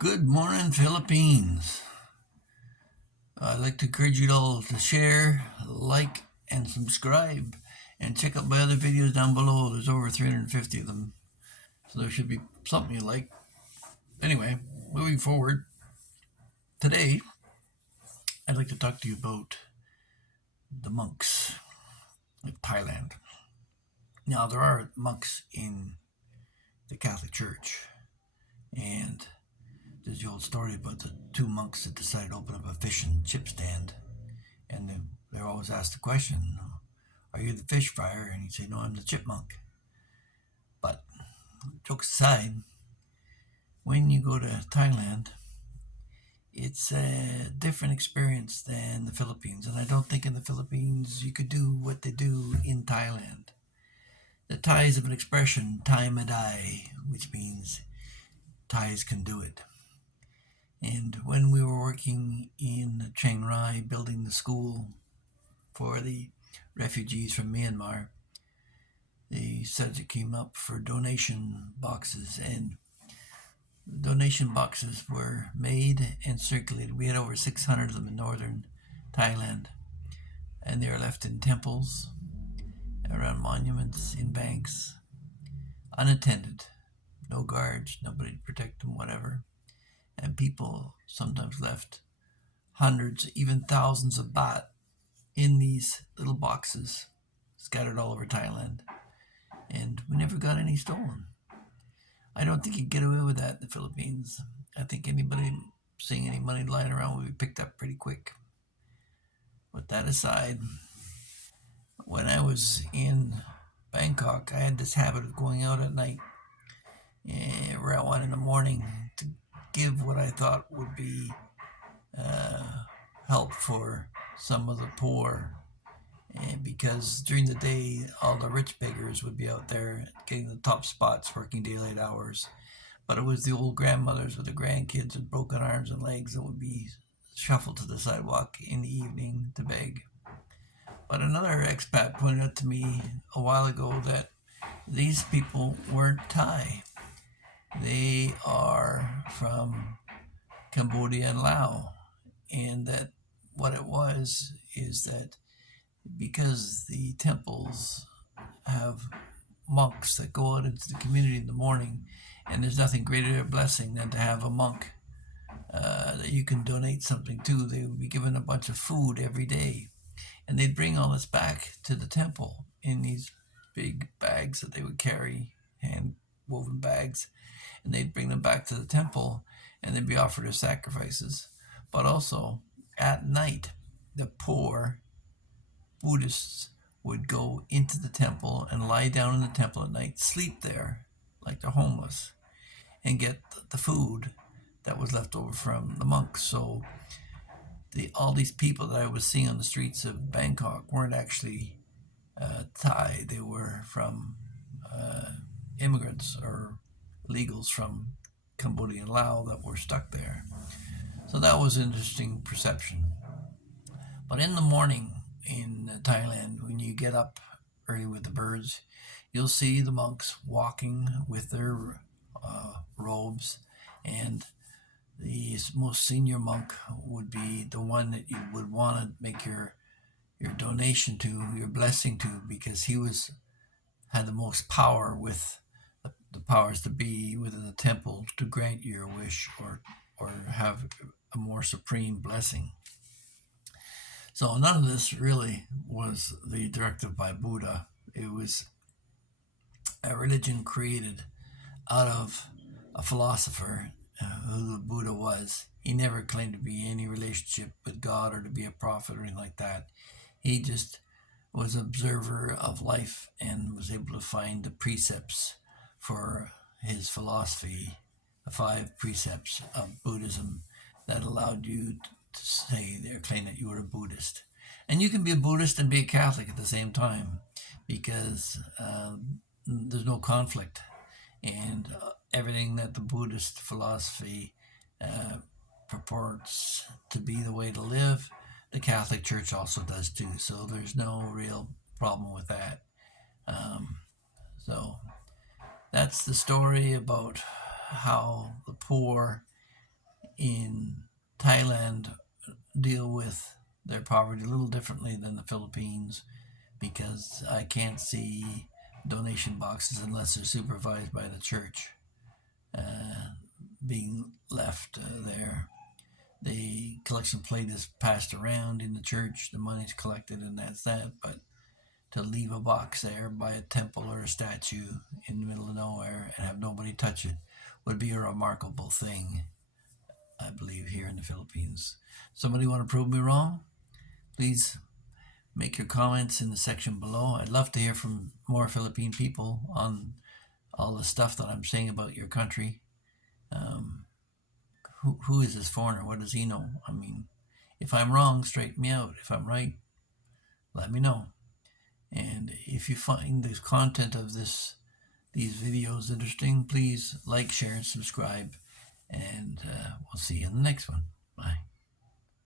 Good morning, Philippines. I'd like to encourage you all to share, like, and subscribe. And check out my other videos down below. There's over 350 of them. So there should be something you like. Anyway, moving forward, today I'd like to talk to you about the monks of Thailand. Now, there are monks in the Catholic Church. And there's the old story about the two monks that decided to open up a fish and chip stand. And they're always asked the question, are you the fish fryer? And he'd say, no, I'm the chipmunk. But jokes aside, when you go to Thailand, it's a different experience than the Philippines. And I don't think in the Philippines you could do what they do in Thailand. The Thais have an expression, Thai Madai, which means Thais can do it. And when we were working in Chiang Rai building the school for the refugees from Myanmar, the subject came up for donation boxes, and donation boxes were made and circulated. We had over 600 of them in northern Thailand, and they were left in temples, around monuments, in banks, unattended. No guards, nobody to protect them, whatever. And people sometimes left hundreds, even thousands of baht in these little boxes scattered all over Thailand. And we never got any stolen. I don't think you'd get away with that in the Philippines. I think anybody seeing any money lying around would be picked up pretty quick. With that aside, when I was in Bangkok, I had this habit of going out at night, around 1 in the morning, to give what I thought would be help for some of the poor. And because during the day, all the rich beggars would be out there getting the top spots, working daylight hours. But it was the old grandmothers with the grandkids with broken arms and legs that would be shuffled to the sidewalk in the evening to beg. But another expat pointed out to me a while ago that these people weren't Thai. They are from Cambodia and Laos. And that what it was is that because the temples have monks that go out into the community in the morning, and there's nothing greater a blessing than to have a monk that you can donate something to. They would be given a bunch of food every day, and they'd bring all this back to the temple in these big bags that they would carry, hand woven bags, and they'd bring them back to the temple, and they'd be offered as sacrifices. But also at night, the poor Buddhists would go into the temple and lie down in the temple at night, sleep there like they're homeless, and get the food that was left over from the monks. So all these people that I was seeing on the streets of Bangkok weren't actually Thai. They were from immigrants or illegals from Cambodia and Laos that were stuck there. So that was an interesting perception. But in the morning in Thailand, when you get up early with the birds, you'll see the monks walking with their robes, and the most senior monk would be the one that you would want to make your donation to, your blessing to, because he had the most power with the powers to be within the temple to grant you your wish or have a more supreme blessing. So none of this really was the directive by Buddha. It was a religion created out of a philosopher who the Buddha was. He never claimed to be in any relationship with God or to be a prophet or anything like that. He just was an observer of life and was able to find the precepts for his philosophy, the 5 precepts of Buddhism that allowed you to say or claim that you were a Buddhist. And you can be a Buddhist and be a Catholic at the same time because there's no conflict. And everything that the Buddhist philosophy purports to be the way to live, the Catholic Church also does too. So there's no real problem with that. So that's the story about how the poor in Thailand deal with their poverty a little differently than the Philippines because I can't see donation boxes unless they're supervised by the church being left there. The collection plate is passed around in the church, the money's collected, and that's that. But to leave a box there by a temple or a statue in the middle of nowhere and have nobody touch it would be a remarkable thing, I believe, here in the Philippines. Somebody want to prove me wrong? Please make your comments in the section below. I'd love to hear from more Philippine people on all the stuff that I'm saying about your country. Who is this foreigner? What does he know? I mean, if I'm wrong, straighten me out. If I'm right, let me know. And if you find the content of these videos interesting, please like, share, and subscribe. And we'll see you in the next one. Bye.